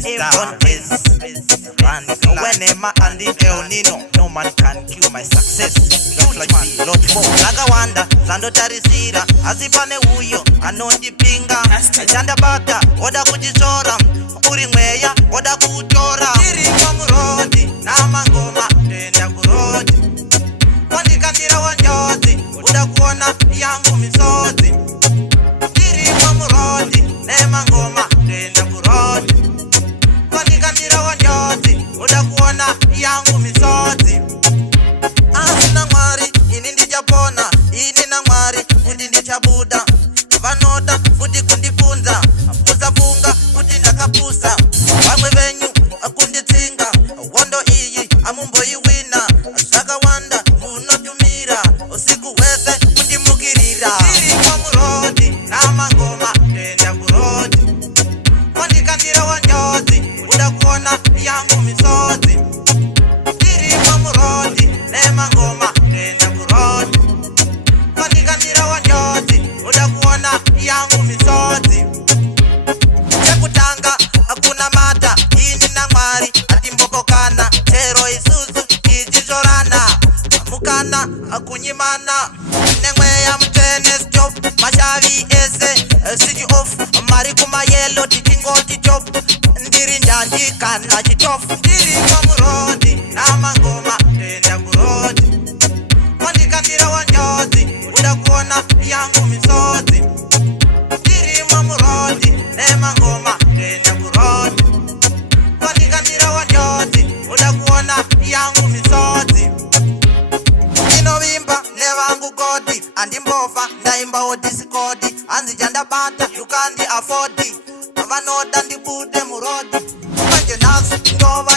Run whenever and in El Nino, no man can kill my success. Just like me, Lord Bo Nagawanda, Sando Tarisira, Azipane Uyo, Anondipinga, Janda Bata, Oda Kujichora, Urimweya, Oda Kuchora, Iri Mamurodi, Namangoma, Tenda Kurodi, Wandikatira Wanjozi, Uda Kuona, Yangu Misozi, Iri Mamurodi, Nemangoma, Tenda Kurodi, Wandikatira Wanjozi, Uda Kuona, Yangu Misozi. Asina mwari, ini ndijapona, ini na mwari, futi ndichabuda. Vanoda, futi kundifunza, puza funga, futi ndakapusa. Wamwe venyu, akunditsinga, wondo iyi, amumbo iwina. Saka wanda, munotumira, usiku wese, futi mukirira. Iri kwa murodi, nama ngoma, tenda kurodi. Wandikatira wanjozi, uda kuona, yangu misozi. Iri kwa murodi, nema ngoma, tenda kurodi. Wandikatira wanjozi, uda kuona, yangu misozi. Chekutanga, hakuna mata, ini na mwari, atimbokokana. Tero isuzu, ijichorana. Mukana, akunyimana. Nengweya mtene stop, mashavi ese. City off, marikuma yellow, titingoti chop. Ndiri njandi kana chitof. Ndiri kwa murodi, nama ngoma, tenda kurodi. Wandikatira wanjozi, uda kuona, yangu misozi. Ndiri mwa murodi, nema ngoma, tenda kurodi. Wandikatira wanjozi, uda kuona, yangu misozi. Nino vimba, nevangu godi. Andimbofa, ndaimba odisikodi. Anzijanda bata, you can't afford it. Vanoda ndibude murodi. Manje nasu, ndova